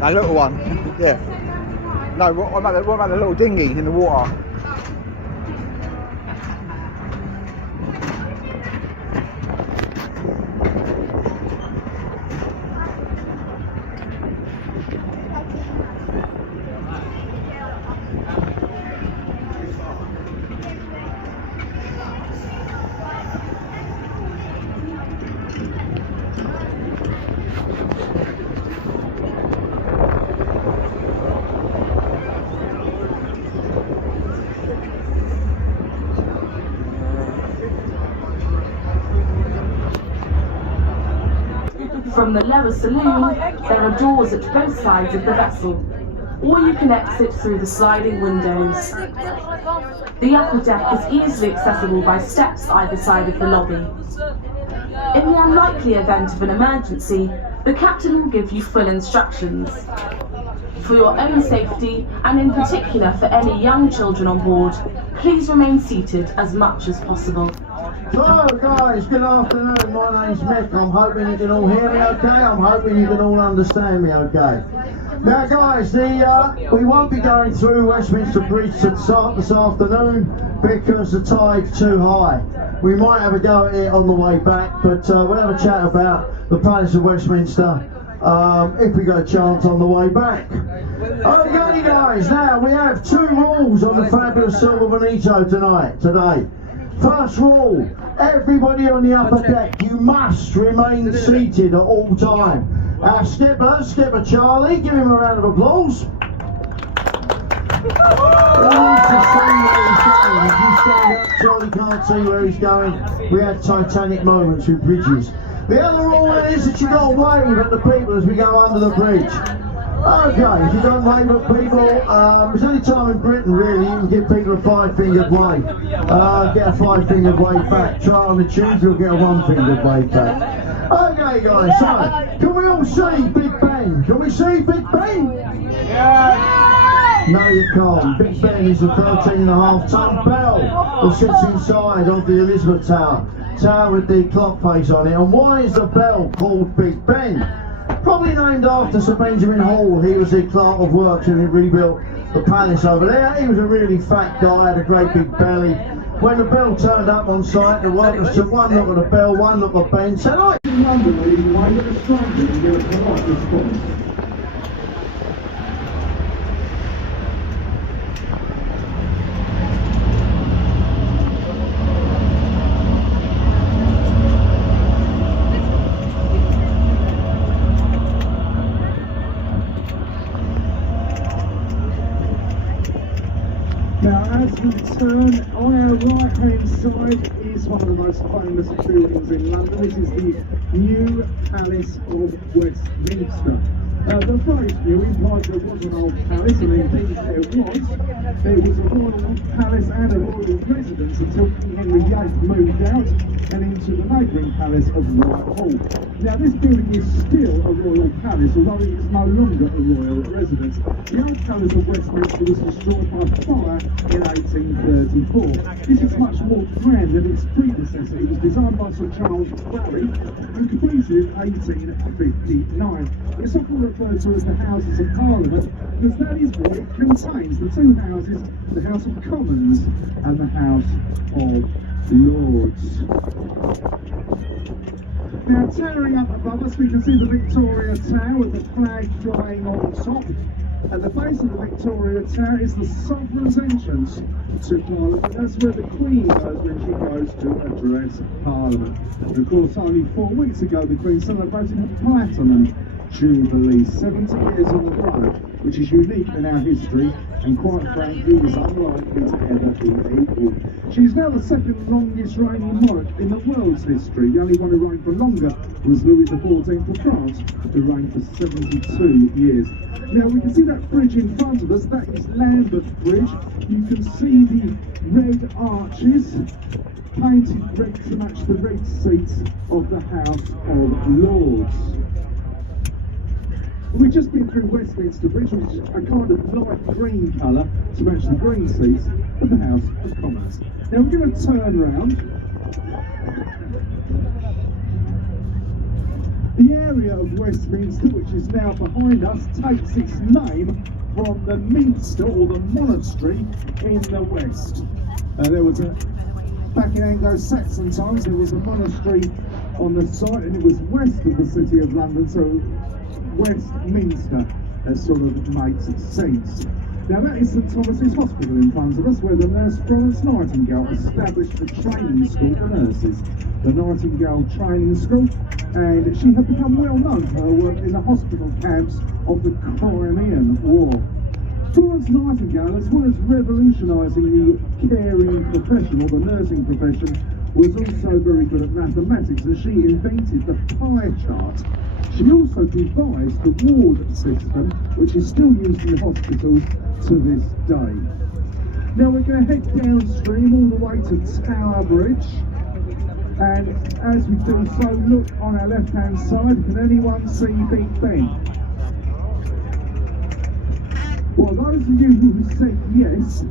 That little one. Yeah. No, what about the little dinghy in the water? From the lower saloon, there are doors at both sides of the vessel, or you can exit through the sliding windows. The upper deck is easily accessible by steps either side of the lobby. In the unlikely event of an emergency, the captain will give you full instructions. For your own safety, and in particular for any young children on board, please remain seated as much as possible. So guys, good afternoon, my name's Mick. I'm hoping you can all hear me okay, I'm hoping you can all understand me okay. Now guys, we won't be going through Westminster Bridge this afternoon because the tide's too high. We might have a go at it on the way back, but we'll have a chat about the Palace of Westminster if we got a chance on the way back. Okay guys, now we have 2 rules on the fabulous Silver Bonito today. First rule, everybody on the upper deck, you must remain seated at all time. Our skipper Charlie, give him a round of applause. He needs to see where he's going. If you stand up, Charlie can't see where he's going. We had Titanic moments with bridges. The other rule is that you've got to wave at the people as we go under the bridge. Okay, if you don't wave at people, it's only time in Britain really you can give people a 5-fingered wave. Get a 5-fingered wave back. Try on the tube, you'll get a 1-fingered wave back. Okay guys, so, can we all see Big Ben? Can we see Big Ben? Yeah. No you can't. Big Ben is a 13.5-ton bell that sits inside of the Elizabeth Tower with the clock face on it. And why is the bell called Big Ben? Probably named after Sir Benjamin Hall. He was the clerk of works and he rebuilt the palace over there. He was a really fat guy, had a great big belly. When the bell turned up on site, the workers took one look at the bell, one look at Ben, said, "Oh, in London, where you can wave at a stranger and get a polite response." Now, as we turn, on our right-hand side is one of the most famous buildings in London. This is the new Palace of Westminster. The phrase new implies there was an old palace, and indeed there was. There was a royal palace and a royal residence until King Henry VIII moved out and into the neighbouring palace of Whitehall. Now this building is still a royal palace, although it is no longer a royal residence. The old Palace of Westminster was destroyed by fire in 1834. This is much more grand than its predecessor. It was designed by Sir Charles Barry and completed in 1859. It's often referred to as the Houses of Parliament because that is what it contains. The 2 houses, the House of Commons and the House of Lords. Now, towering up above us, we can see the Victoria Tower with the flag flying on top. At the base of the Victoria Tower is the Sovereign's entrance to Parliament. That's where the Queen goes when she goes to address Parliament. And of course, only 4 weeks ago, the Queen celebrated the Platinum Jubilee, 70 years on the throne, which is unique in our history and quite frankly is unlikely to ever be equalled. She's now the 2nd longest reigning monarch in the world's history. The only one who reigned for longer was Louis XIV of France, who reigned for 72 years. Now we can see that bridge in front of us, that is Lambeth Bridge. You can see the red arches painted red to match the red seats of the House of Lords. We've just been through Westminster Bridge, which is a kind of light green colour to match the green seats of the House of Commons. Now we're going to turn round. The area of Westminster, which is now behind us, takes its name from the minster or the monastery in the west. Back in Anglo-Saxon times, there was a monastery on the site, and it was west of the city of London, so Westminster sort of makes sense. Now that is St Thomas's Hospital in front of us, where the nurse Florence Nightingale established a training school for nurses, the Nightingale Training School, and she had become well known for her work in the hospital camps of the Crimean War. Florence Nightingale, as well as revolutionising the caring profession or the nursing profession, was also very good at mathematics, and she invented the pie chart. She also devised the ward system, which is still used in hospitals to this day. Now we're going to head downstream all the way to Tower Bridge, and as we do so, look on our left hand side. Can anyone see Big Ben? Well, those of you who said yes,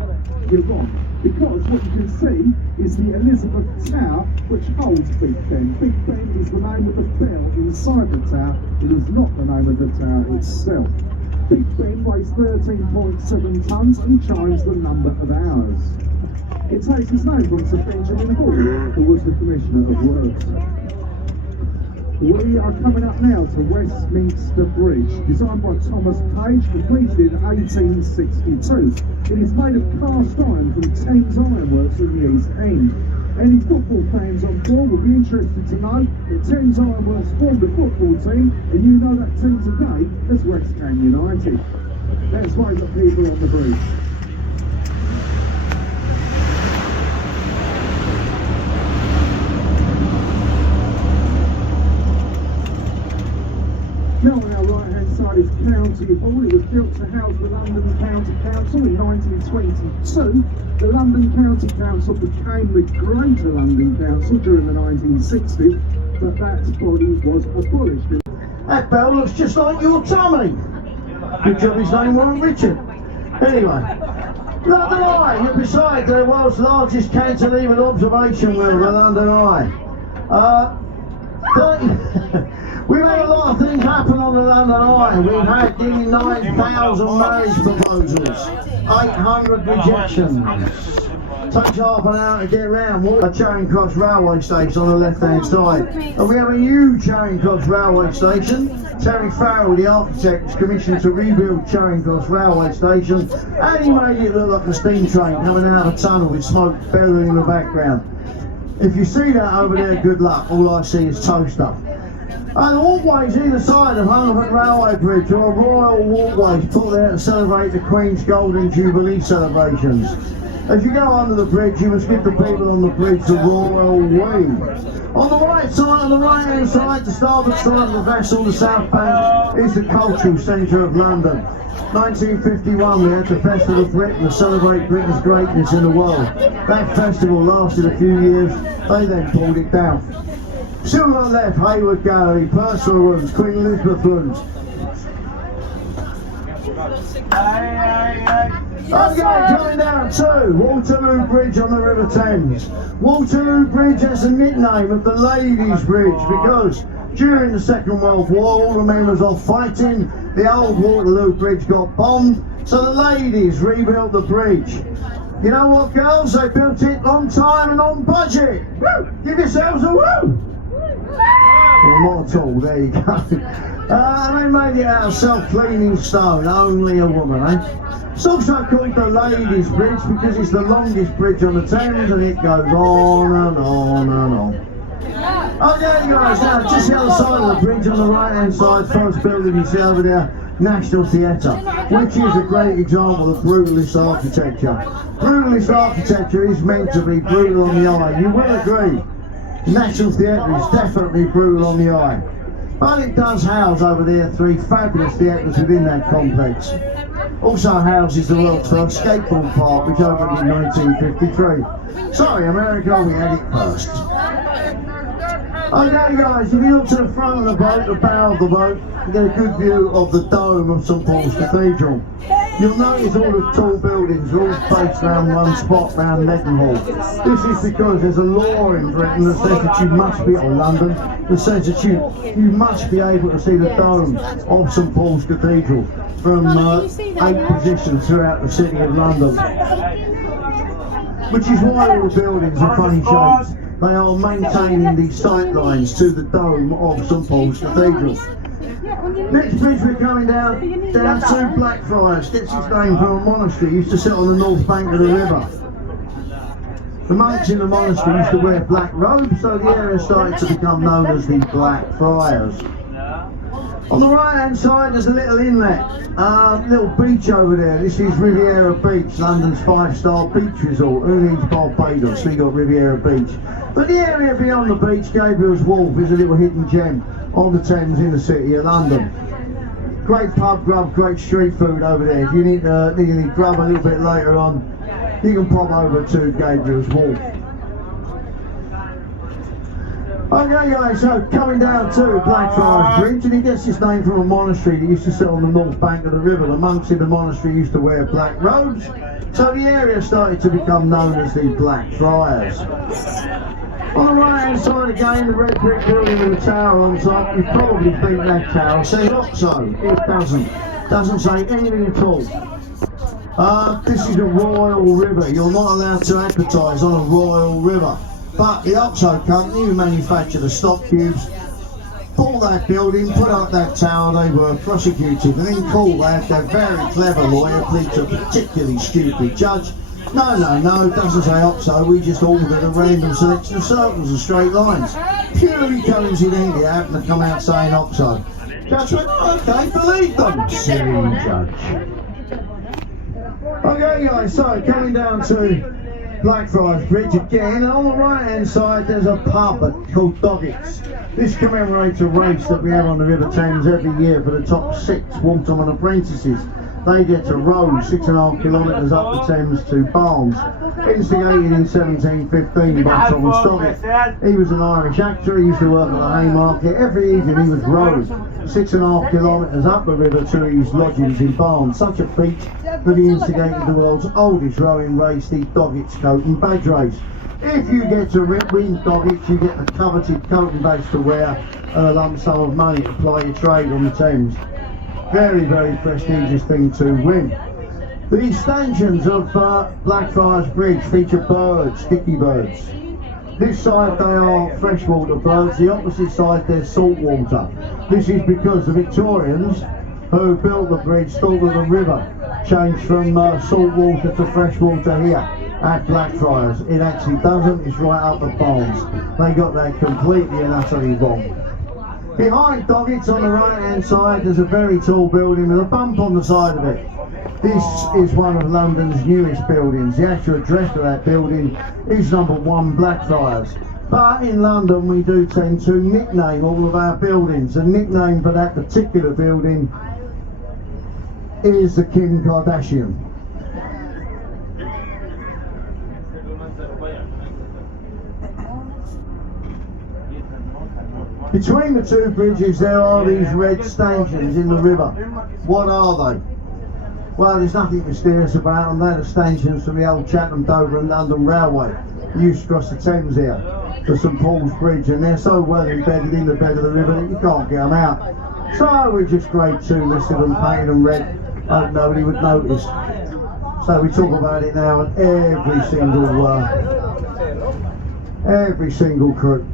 you're wrong, because what you can see is the Elizabeth Tower, which holds Big Ben. Big Ben is the name of the bell inside the tower. It is not the name of the tower itself. Big Ben weighs 13.7 tonnes and chimes the number of hours. It takes its name from Sir Benjamin Hall, who was the Commissioner of Works. We are coming up now to Westminster Bridge, designed by Thomas Page, completed in 1862. It is made of cast iron from Thames Ironworks in the East End. Any football fans on board will be interested to know that Thames Ironworks formed a football team, and you know that team today as West Ham United. That's why we've got people on the bridge. Now on our right hand side is County Hall. It was built to house the London County Council in 1922. The London County Council became the Greater London Council during the 1960s, but that body was abolished. That bell looks just like your tummy. Good job his name wasn't Richard. Anyway, London Eye, you're beside the world's largest cantilevered observation wheel, the London Eye. We've had a lot of things happen on the London Eye. We've had nearly 9,000 marriage proposals, 800 rejections. Takes half an hour to get around. A Charing Cross railway station on the left hand side. And we have a new Charing Cross railway station. Terry Farrell, the architect, was commissioned to rebuild Charing Cross railway station, and he made it look like a steam train coming out of a tunnel with smoke billowing in the background. If you see that over there, good luck. All I see is toaster. And walkways either side of Hungerford Railway Bridge are royal walkways put there to celebrate the Queen's Golden Jubilee celebrations. As you go under the bridge, you must give the people on the bridge the royal we. On the right side, on the right hand side, the starboard side of the vessel, the South Bank, is the cultural centre of London. 1951 we had the Festival of Britain to celebrate Britain's greatness in the world. That festival lasted a few years, they then pulled it down. Still on the left, Hayward Gallery, personal rooms, Queen Elizabeth rooms. Okay, coming down to Waterloo Bridge on the River Thames. Waterloo Bridge has a nickname of the Ladies' Bridge because during the Second World War all the men was off fighting, the old Waterloo Bridge got bombed, so the ladies rebuilt the bridge. You know what, girls? They built it on time and on budget. Woo! Give yourselves a woo! Or more tall, there you go. They made it out of self-cleaning stone, only a woman, eh? It's also called the Ladies' Bridge because it's the longest bridge on the Thames and it goes on and on and on. Okay guys, now just the other side of the bridge on the right hand side, first building you see over there, National Theatre, which is a great example of brutalist architecture. Brutalist architecture is meant to be brutal on the eye, you will agree. National Theatre is definitely brutal on the eye. But it does house over there 3 fabulous theatres within that complex. Also houses the world's first skateboard park, which opened in 1953. Sorry America, we had it first. Okay guys, if you look to the front of the boat, the bow of the boat, you get a good view of the dome of St Paul's Cathedral. You'll notice all the tall buildings are all based around one spot, around Leadenhall. This is because there's a law in Britain that says that you must be, or London, that says that you must be able to see the dome of St Paul's Cathedral from 8 positions throughout the city of London. Which is why all the buildings are funny shapes. They are maintaining the sight lines to the dome of St Paul's Cathedral. Next bridge we're coming down to Blackfriars. Gets its name from a monastery used to sit on the north bank of the river. The monks in the monastery used to wear black robes, so the area started to become known as the Blackfriars. On the right hand side there's a little inlet, little beach over there. This is Riviera Beach, London's 5-star beach resort. Who needs Barbados? We got Riviera Beach. But the area beyond the beach, Gabriel's Wharf, is a little hidden gem on the Thames in the city of London. Great pub grub, great street food over there. If you need grub a little bit later on, you can pop over to Gabriel's Wharf. Okay guys, so coming down to Blackfriars Bridge, and it gets its name from a monastery that used to sit on the north bank of the river. The monks in the monastery used to wear black robes, so the area started to become known as the Blackfriars. On the right hand side again, the red brick building with a tower on top. You probably think that tower says Oxo. It doesn't say anything at all. This is a royal river. You're not allowed to advertise on a royal river. But the Oxo company, who manufacture the stock cubes, bought that building, put up that tower. They were prosecuted, and in court they had their very clever lawyer plead to a particularly stupid judge. No, it doesn't say Oxo, we just ordered a random selection of circles and straight lines. Purely coincidentally, I happened to come out saying Oxo. Judge went, okay, believe them, silly judge. Okay guys, so coming down to Blackfriars Bridge again, and on the right hand side there's a pub called Doggett's. This commemorates a race that we have on the River Thames every year for the top 6 waterman apprentices. They get to row 6.5 kilometres up the Thames to Barnes. Instigated in 1715 by Thomas Doggett. He was an Irish actor, he used to work at the Haymarket. Every evening he was rowed 6.5 kilometres up the river to his lodgings in Barnes. Such a feat that he instigated the world's oldest rowing race, the Doggett's Coat and Badge Race. If you get to win Doggett's, you get the coveted coat and badge to wear and a lump sum of money to ply your trade on the Thames. Very, very prestigious thing to win. The stanchions of Blackfriars Bridge feature birds, sticky birds. This side they are freshwater birds, the opposite side they're saltwater. This is because the Victorians who built the bridge thought that the river changed from saltwater to freshwater here at Blackfriars. It actually doesn't, it's right up the Barnes. They got that completely and utterly wrong. Behind Doggett's on the right hand side there's a very tall building with a bump on the side of it. This is one of London's newest buildings. The actual address of that building is number 1 Blackfriars. But in London we do tend to nickname all of our buildings. The nickname for that particular building is the Kim Kardashian. Between the two bridges there are these red stanchions in the river. What are they? Well, there's nothing mysterious about them. They're the stanchions from the old Chatham, Dover and London Railway. Used to cross the Thames here to St Paul's Bridge, and they're so well embedded in the bed of the river that you can't get them out. So we just grade 2 listed them, painted them red. Hope nobody would notice. So we talk about it now on every single crew.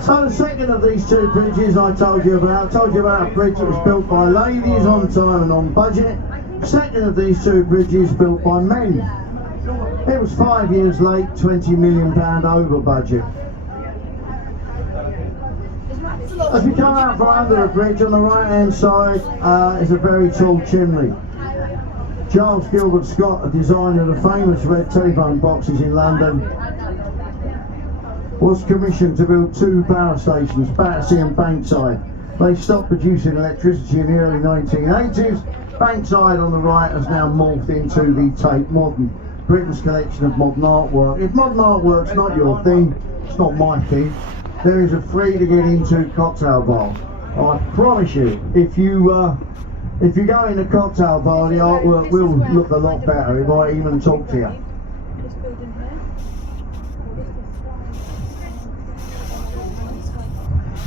So the second of these 2 bridges I told you about a bridge that was built by ladies on time and on budget. Second of these 2 bridges built by men. It was 5 years late, £20 million over budget. As we come out from under the bridge, on the right hand side is a very tall chimney. Charles Gilbert Scott, a designer of the famous red telephone boxes in London, was commissioned to build 2 power stations, Battersea and Bankside. They stopped producing electricity in the early 1980s. Bankside on the right has now morphed into the Tate Modern, Britain's collection of modern artwork. If modern artwork's not your thing, it's not my thing. There is a free to get into cocktail bar. I promise you, if you If you go in the cocktail bar, the artwork will look a lot better. It might even talk to you.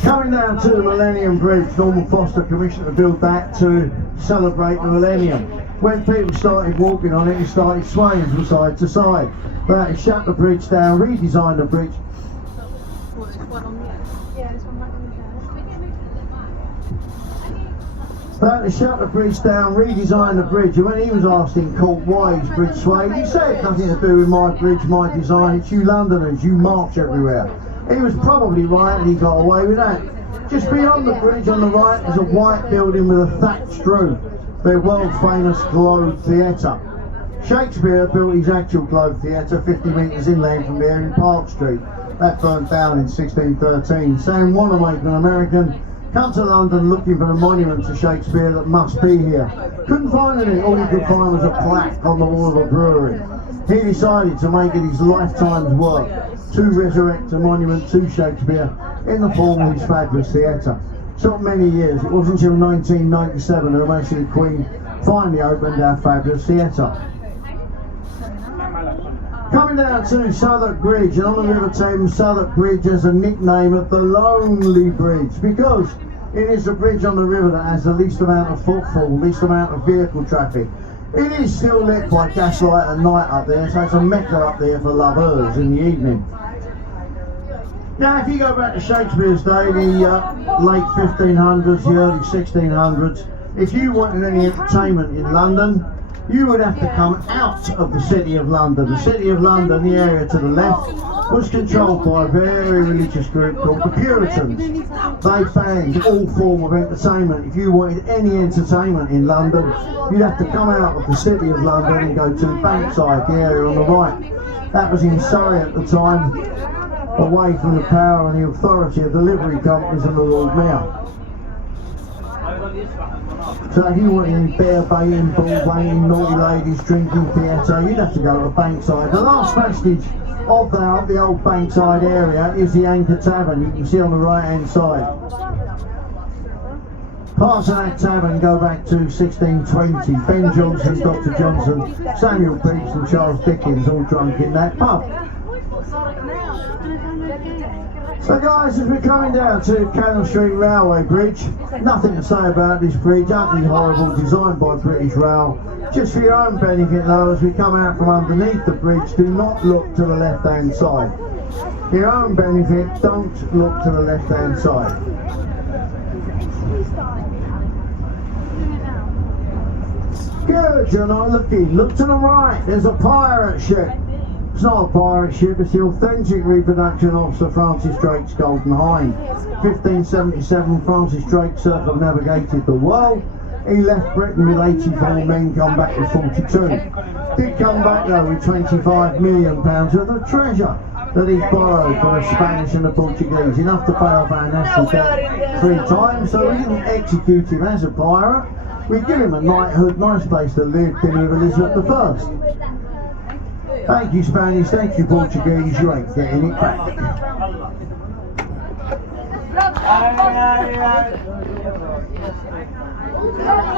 Coming down to the Millennium Bridge, Norman Foster commissioned to build that to celebrate the millennium. When people started walking on it, it started swaying from side to side. But it shut the bridge down, redesigned the bridge. But they shut the bridge down, redesigned the bridge, and when he was asked in court why his bridge swayed, he said it's nothing to do with my bridge, my design, it's you Londoners, you march everywhere. He was probably right and he got away with that. Just beyond the bridge on the right is a white building with a thatched roof, their world famous Globe Theatre. Shakespeare built his actual Globe Theatre 50 metres inland from there in Park Street. That burnt down in 1613. Saying, want to make an American, come to London looking for a monument to Shakespeare that must be here. Couldn't find any, all he could find was a plaque on the wall of a brewery. He decided to make it his lifetime's work, to resurrect a monument to Shakespeare in the form of his fabulous theatre. Took many years. It wasn't until 1997 that Her Majesty the Queen finally opened our fabulous theatre. Coming down to Southwark Bridge, and on the River Thames, Southwark Bridge has a nickname of the Lonely Bridge because it is the bridge on the river that has the least amount of footfall, least amount of vehicle traffic. It is still lit by gaslight at night up there, so it's a mecca up there for lovers in the evening. Now, if you go back to Shakespeare's day, the late 1500s, the early 1600s, if you wanted any entertainment in London, you would have to come out of the City of London. The City of London, the area to the left, was controlled by a very religious group called the Puritans. They banned all form of entertainment. If you wanted any entertainment in London, you'd have to come out of the City of London and go to the Bankside, the area on the right. That was in Surrey at the time, away from the power and the authority of the livery companies and the Lord Mayor. So if you wanted any bear baiting, bull baiting, naughty ladies, drinking theatre, you'd have to go to the Bankside. The last vestige of the old Bankside area is the Anchor Tavern, you can see on the right hand side. Parts of that tavern go back to 1620. Ben Jonson, Dr. Johnson, Samuel Pepys and Charles Dickens all drunk in that pub. So guys, as we're coming down to Cannon Street Railway Bridge, nothing to say about this bridge, ugly, horrible, designed by British Rail. Just for your own benefit though, as we come out from underneath the bridge, do not look to the left hand side. For your own benefit, don't look to the left hand side. Good, you're not looking. Look to the right, there's a pirate ship. It's not a pirate ship, it's the authentic reproduction of Sir Francis Drake's Golden Hind. 1577, Francis Drake circumnavigated the world. He left Britain with 84 men, come back with 42. Did come back though with £25 million worth of treasure that he borrowed from the Spanish and the Portuguese, enough to pay off our national debt 3 times, so we didn't execute him as a pirate. We give him a knighthood, nice place to live, dinner with Elizabeth I. Thank you Spanish, thank you Portuguese, you ain't getting it back.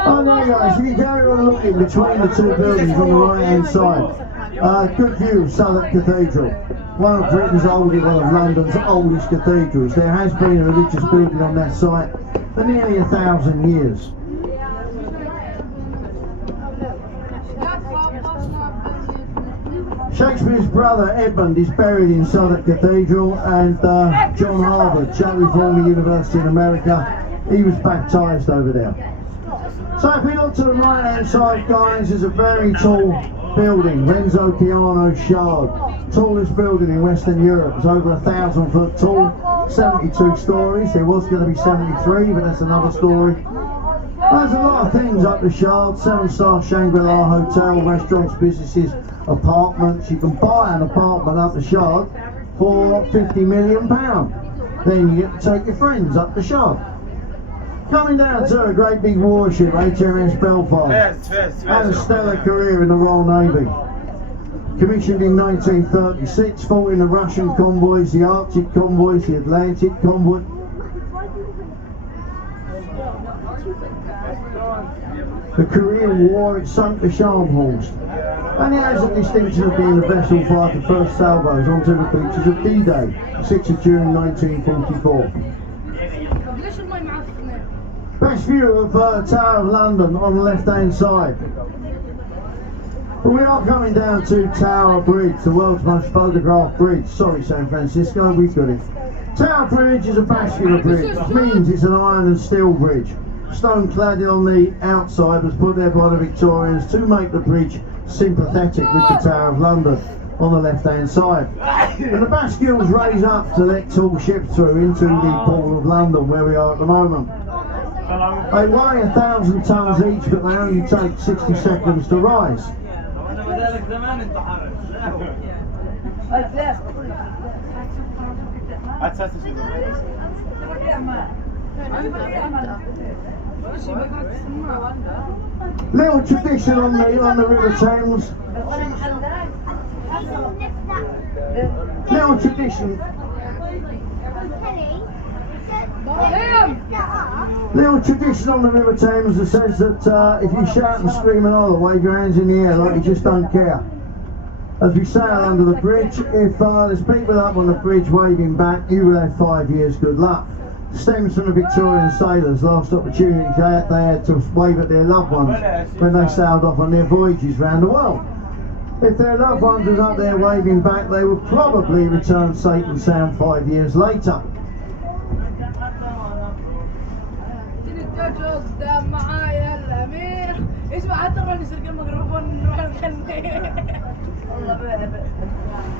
Oh there guys, if you carry on looking between the two buildings on the right hand side, good view of Southwark Cathedral. One of Britain's oldest, one of London's oldest cathedrals. There has been a religious building on that site for nearly 1,000 years. Shakespeare's brother Edmund is buried in Southwark Cathedral, and John Harvard, Chapel Reformer University in America, he was baptised over there. So if we look to the right hand side guys, there's a very tall building, Renzo Piano Shard, tallest building in Western Europe. It's over 1,000 foot tall, 72 stories. There was going to be 73, but that's another story. There's a lot of things up the Shard, 7-star Shangri-La hotel, restaurants, businesses, apartments. You can buy an apartment up the Shard for £50 million. Then you get to take your friends up the Shard. Coming down to a great big warship, HMS Belfast, had a stellar career in the Royal Navy. Commissioned in 1936, fought in the Russian convoys, the Arctic convoys, the Atlantic convoy. the Korean War, it sunk the Scharnhorst, and it has the distinction of being a vessel fired the first salvos onto the beaches of D-Day, 6th of June 1944. Best view of Tower of London on the left-hand side. But we are coming down to Tower Bridge, the world's most photographed bridge. Sorry, San Francisco, we've got it. Tower Bridge is a vascular bridge, which means it's an iron and steel bridge. Stone cladding on the outside was put there by the Victorians to make the bridge sympathetic with the Tower of London on the left-hand side. And the bascules raise up to let tall ships through into the Port of London, where we are at the moment. They weigh 1,000 tonnes each, but they only take 60 seconds to rise. Little tradition on the River Thames. Little tradition. Little tradition on the River Thames that says that if you shout and scream and holler, wave your hands in the air like you just don't care. As we sail under the bridge, if there's people up on the bridge waving back, you will have 5 years good luck. Stems from the Victorian sailors' last opportunity they had to wave at their loved ones when they sailed off on their voyages around the world. If their loved ones was up there waving back, they would probably return safe and sound 5 years later.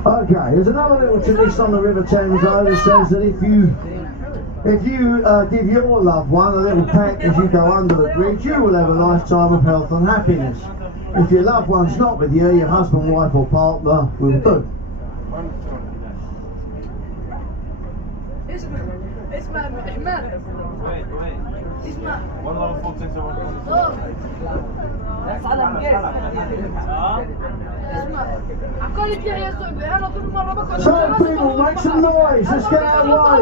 Okay, there's another little tradition on the River Thames though that says that if you give your loved one a little peck as you go under the bridge, you will have a lifetime of health and happiness. If your loved one's not with you, your husband, wife or partner will do. So people, make some noise, let's get out of the way.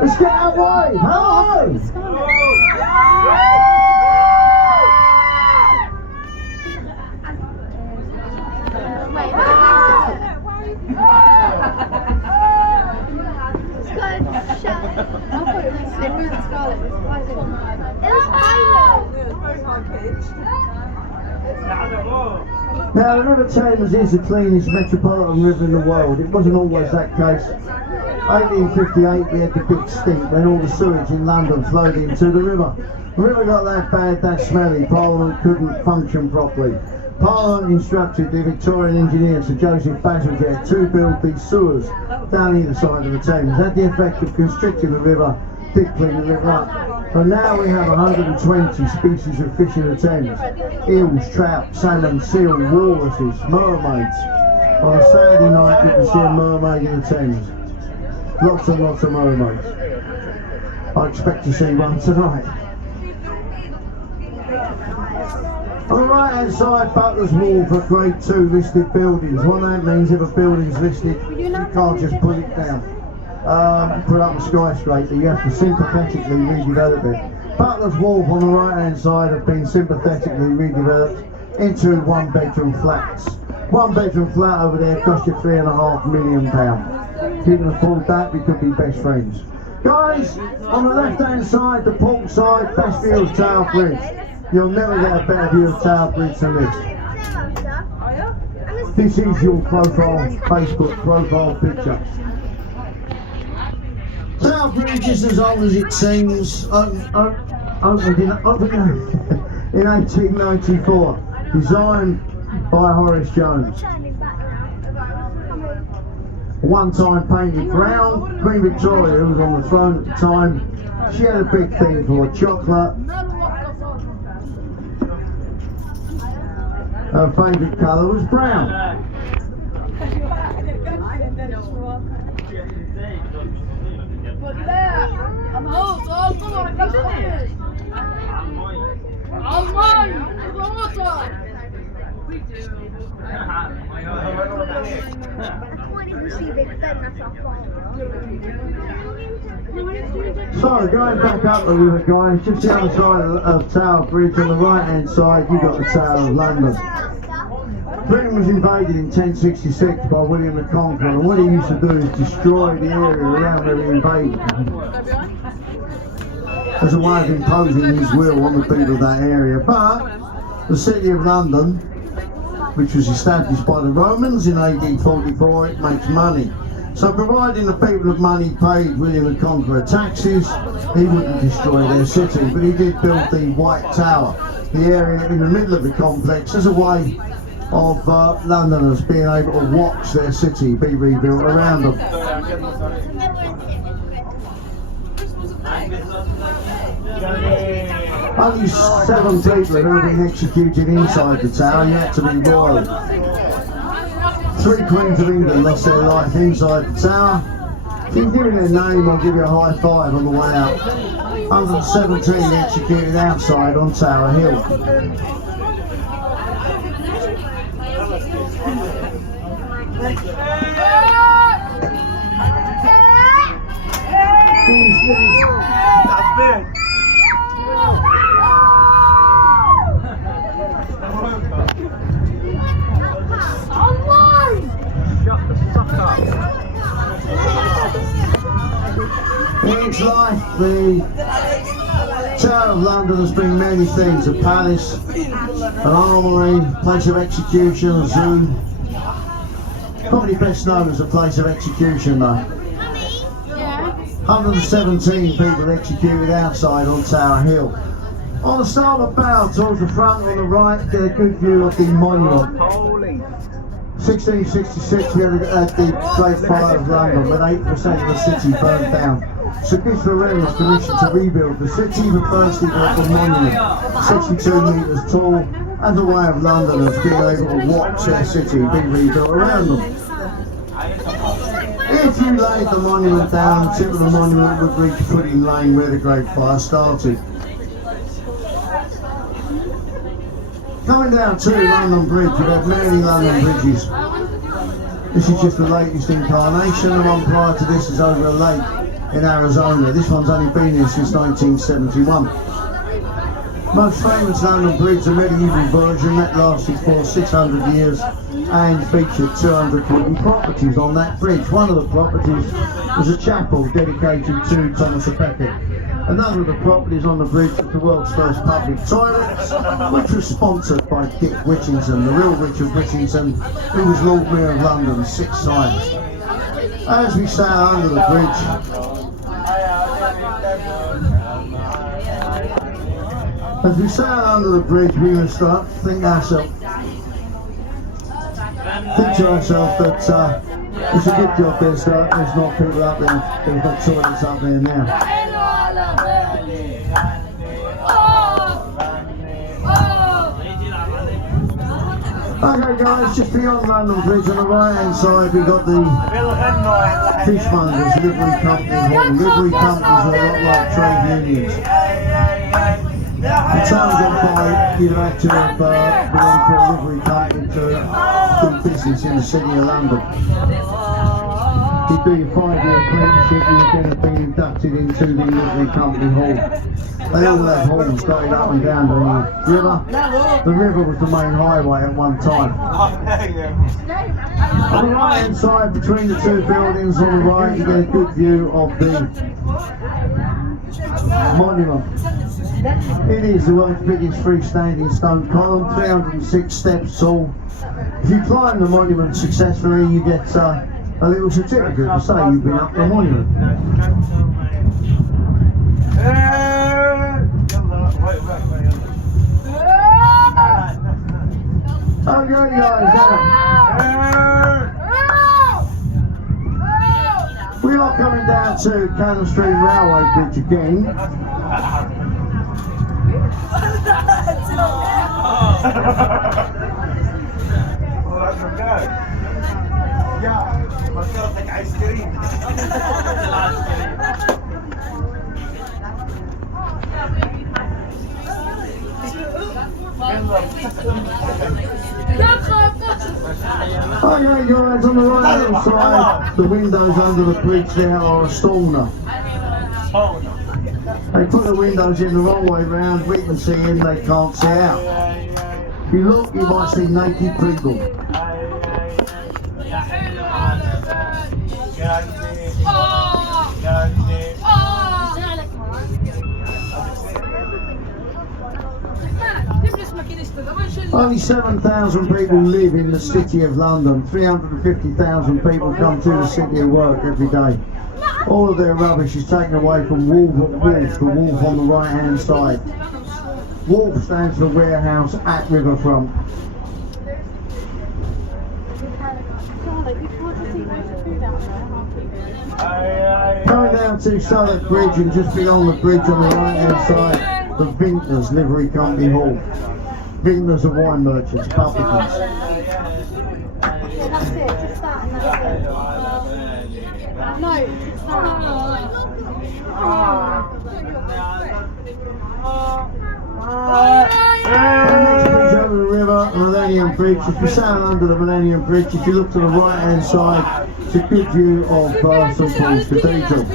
Let's get out of the way, hello! Now the River Thames is the cleanest metropolitan river in the world. It wasn't always that case. 1858 we had the big stink when all the sewage in London flowed into the river. The river got that bad, that smelly, Parliament couldn't function properly. Parliament instructed the Victorian engineer Sir Joseph Bazalgette to build these sewers down either side of the Thames. Had the effect of constricting the river, did clean the river up. But now we have 120 species of fish in the Thames. Eels, trout, salmon, seal, walruses, mermaids. On a Saturday night you can see a mermaid in the Thames. Lots and lots of mermaids. I expect to see one tonight. On the right hand side, Butler's Wharf are grade 2 listed buildings. What that means, if a building's listed, you can't just pull it down. Put up a skyscraper, you have to sympathetically redevelop it. Butler's Wharf on the right hand side have been sympathetically redeveloped into 1 bedroom flats. 1 bedroom flat over there cost you £3.5 million. If you can afford that, we could be best friends. Guys, on the left hand side, the port side, best view of Tower Bridge. You'll never get a better view of Tower Bridge than this. This is your profile, Facebook profile picture. Tower Bridge is as old as it seems, opened in 1894, designed by Horace Jones. One time painted brown. Queen Victoria, who was on the throne at the time, she had a big thing for chocolate. Her favourite colour was brown. So, going back up the river, guys, just the other side of Tower Bridge, on the right hand side, you've got the Tower of London. Britain was invaded in 1066 by William the Conqueror, and what he used to do is destroy the area around where he invaded, as a way of imposing his will on the people of that area. But the city of London, which was established by the Romans in AD 44, it makes money. So providing the people of money paid William the Conqueror taxes, he wouldn't destroy their city, but he did build the White Tower, the area in the middle of the complex, as a way of Londoners being able to watch their city be rebuilt around them. Only 7 people had ever been executed inside the tower, yet to be royal. 3 Queens of England lost their life inside the tower. If you give me their name, I'll give you a high five on the way out. 117 executed outside on Tower Hill. In its life, the Tower of London has been many things: a palace, an armoury, place of execution, a zoo. Probably best known as a place of execution though. 117 people executed outside on Tower Hill. On the starboard bow towards the front on the right, get a good view of the monument. 1666 we had the Great Fire of London, when 8% of the city burned down. Sir Christopher Wren was commissioned to rebuild the city, but first he built the monument, 62 metres tall, as a way of Londoners being able to watch their city be rebuilt around them. If you laid the monument down, the tip of the monument would reach Pudding Lane, where the Great Fire started. Coming down to London Bridge, you've had many London bridges. This is just the latest incarnation. The one prior to this is over a lake in Arizona. This one's only been here since 1971. Most famous London Bridge, the medieval version that lasted for 600 years and featured 200 wooden properties on that bridge. One of the properties was a chapel dedicated to Thomas a Becket. Another of the properties on the bridge was the world's first public toilet, which was sponsored by Dick Whittington, the real Richard Whittington, who was Lord Mayor of London 6 times. As we sail under the bridge, we must think to ourselves that it's a good job there's not people up there, there's not toilets up there now. Okay guys, just beyond London Bridge on the right hand side we've got the Fishmongers Livery Company Hall. Livery companies are a lot like trade unions. The time gone by, you'd have had to have belonged to a livery company to do business in the city of London. You'd do your 5-year apprenticeship and you'd then have been inducted into the livery company hall. They all have halls dotted up and down the river. The river was the main highway at one time. On the right hand side, between the 2 buildings on the right, you get a good view of the monument. It is the world's biggest freestanding stone column, 306 steps tall. If you climb the monument successfully, you get a little certificate to say you've been up the monument. Okay guys, we are coming down to Cannon Street Railway Bridge again. Okay Okay guys, on the right hand side, the windows under the bridge there are a sauna. They put the windows in the wrong way round, we can see in, they can't see out. If you look, you might see naked people. Only 7,000 people live in the city of London. 350,000 people come to the city of work every day. All of their rubbish is taken away from the wharf on the right hand side. Wharf stands for warehouse at riverfront. Going down to Southwark Bridge, and just beyond the bridge on the right hand side, the Vintners Livery Company Hall. Vintners are wine merchants, publicans. That's it, just that and that's it. No, just Bridge over the river, Millennium Bridge. If you sail under the Millennium Bridge, if you look to the right hand side, it's a good view of St Paul's Cathedral.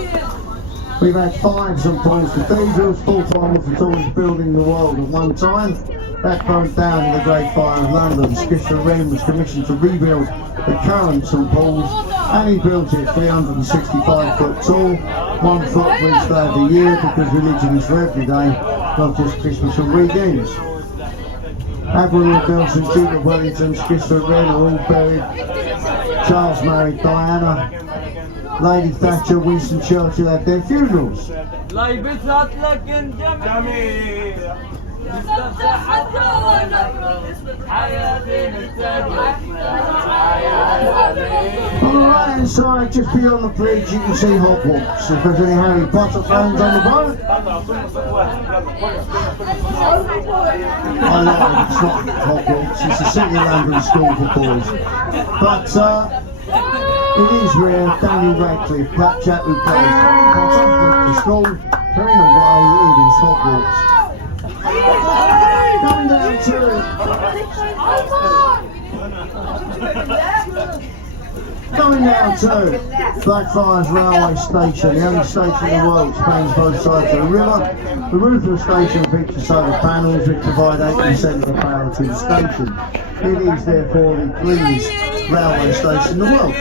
We've had 5 St Paul's Cathedrals, 4 times the tallest building in the world at one time. That burnt down in the Great Fire of London. Skipper Wren was commissioned to rebuild the current St Paul's, and he built it 365 foot tall, 1 foot for each day of the year, because religion is for every day, not just Christmas and weekends. Admiral Bells and Duke of Wellington, Skipper Wren are all buried. Charles married Diana. Lady Thatcher, Winston Churchill had their funerals. On the right hand side, just beyond the bridge, you can see Hogwarts. If there's any Harry Potter fans on the boat, I lied, it's not Hogwarts, it's the City of London School for Boys. But it is where Daniel Radcliffe, that chap who plays Potter, went to school, so in a way it is Hogwarts. Coming down to Blackfries Railway Station, the only station in the world that spans both sides of the river. The roof of the station features solar panels which provide 80% of the power to the station. It is therefore the cleanest railway station in the world.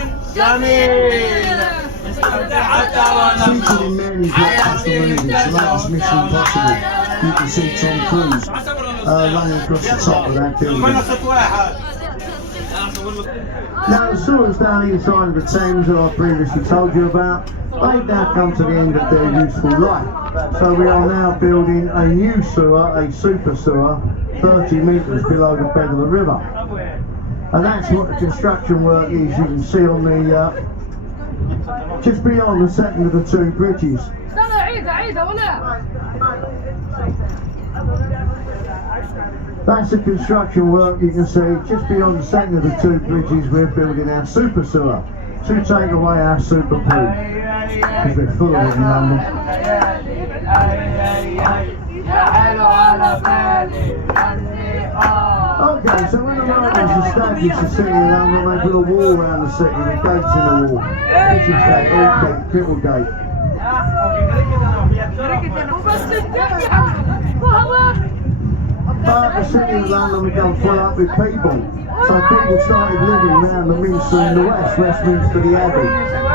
Featured in many blockbuster movies, the latest Mission Impossible. You can see Tom Cruise running across the top of that building. Now the sewers down either side of the Thames that I previously told you about, they've now come to the end of their useful life. So we are now building a new sewer, a super sewer, 30 metres below the bed of the river. And that's what the construction work is. You can see on the, just beyond the second of the 2 bridges. That's the construction work you can see just beyond the second of the 2 bridges. We're building our super sewer to take away our super poo, because we're full of it in London. Okay, so when the Romans established the city of London, they put a wall around the city with gates in the wall. Which is that old gate, Triple Gate. But the city of London began full up with people. So people started living around the Minster in the west, Westminster the Abbey.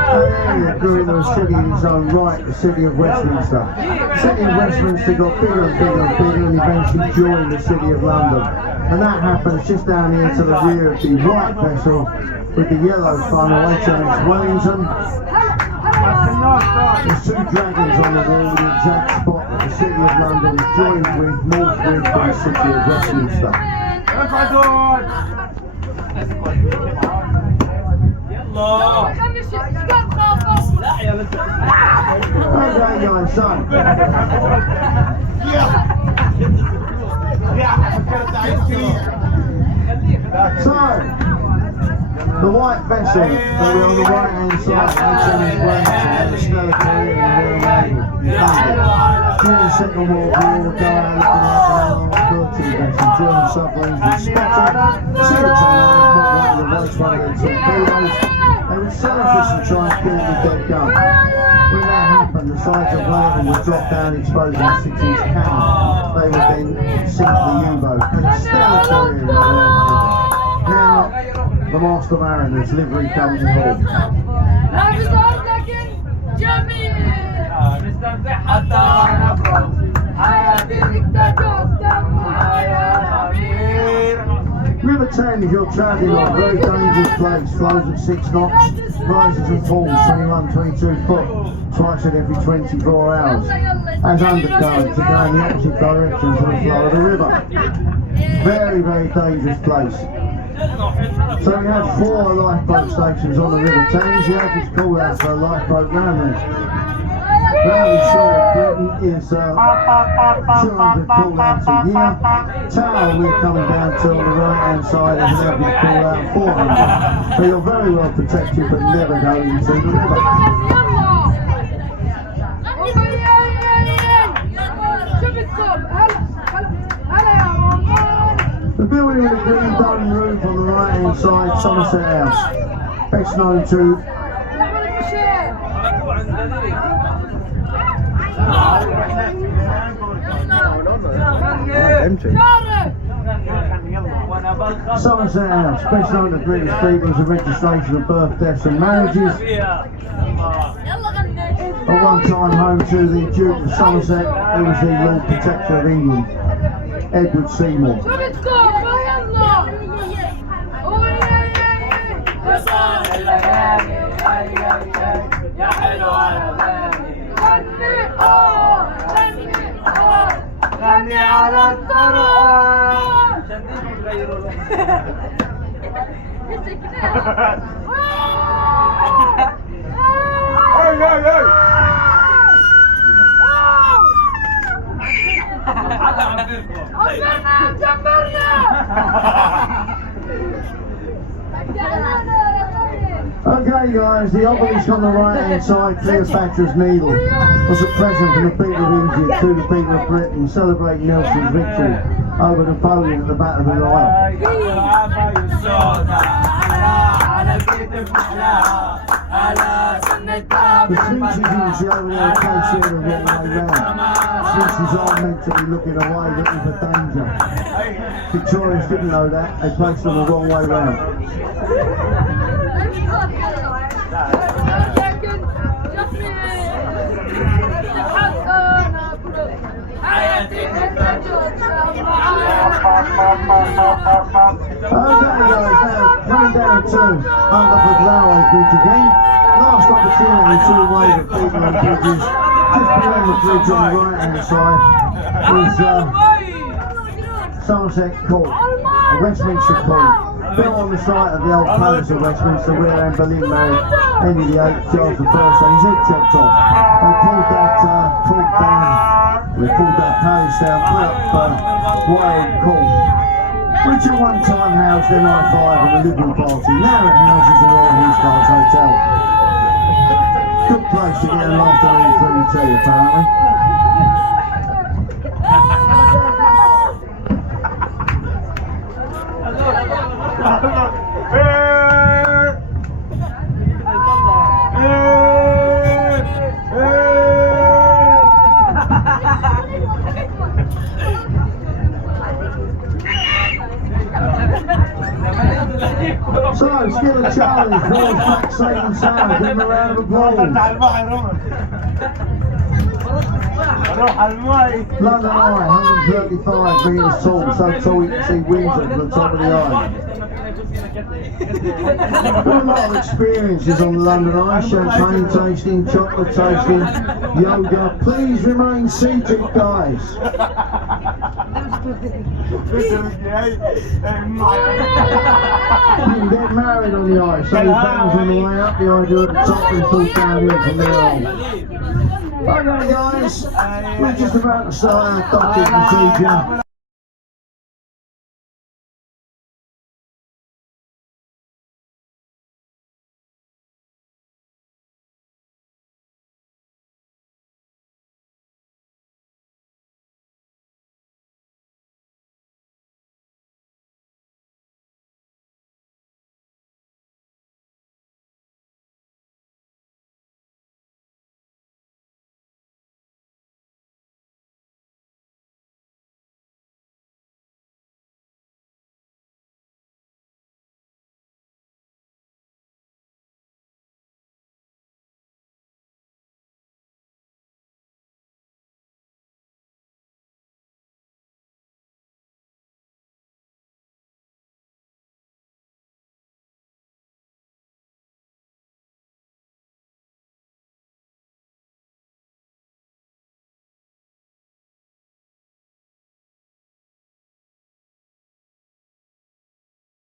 That area grew into a city in its own right, the city of Westminster. The city of Westminster got bigger and bigger and bigger and eventually joined the city of London. And that happens just down here to the rear of the white vessel with the yellow funnel, HMS Wellington. There's 2 dragons on the wall, the exact spot that the city of London joined with, north with the city of Westminster. Okay guys, so the white vessel that we're on the right hand side, HMS Wellington, the skeleton and the During the Second World War, going out to the decks of German submarines with spotted, see the Channel Islands, the race one of their torpedoes. They would surface and try and kill the dead gun. When that happened, the sides of London would drop down, exposing a 6-inch cannon. They would then sink the U-boat. And it's still a career in the air. Now, the Master Mariner's livery comes aboard. River Thames, you're travelling on a very dangerous place, flows at 6 knots, rises and falls 21, 22 foot, twice in every 24 hours, as undercurrents to go in the opposite direction to the flow of the river. Very, very dangerous place. So we have 4 lifeboat stations on the River Thames. The average call out for a lifeboat round the shore of Britain is 200 call outs a year. Tower we're coming down to on the right hand side is an average call out 400. So you're very well protected but never go into the river. The building with a green dome roof on the right hand side, Somerset House, best known to Somerset House, best known to British people as a registration of birth, deaths and marriages. At one time home to the Duke of Somerset, who was the Lord Protector of England, Edward Seymour. Okay guys, the obelisk on the right hand side, Cleopatra's Needle, was a present from the people of Egypt to the people of Britain, celebrating Nelson's victory over Napoleon at the Battle of the Nile. The sphinxes in show their close share of what way round. Sphinxes aren't meant to be looking away looking for danger. Victorians didn't know that, they placed them the wrong way round. Coming down to Underford Railway Bridge again. Last opportunity to wave at people on bridges. Just below the bridge on the right hand side is Somerset Court, a Westminster Court. Built on the site of the old palace of Westminster where Anne Boleyn married Henry VIII, Charles I, and his head chopped off. They pulled that court down, they pulled that palace down, put up Wild Court, which at one time housed MI5 and the Liberal Party. Now it houses the Royal Horse Guards Hotel. Good place to get an afternoon free tea, apparently. So, Skill and Charlie falls back safe and sound. Give him a round of applause. London Eye, 135 metres tall, so tall you can see Windsor from the top of the eye. Got a lot of experiences on the London Eye, champagne tasting, chocolate tasting, yoga. Please remain seated, guys. You can get married on the ice, so the bands on the way up, the idea at the top and fall downhill from there on. Okay guys, we're just about to start our docking procedure.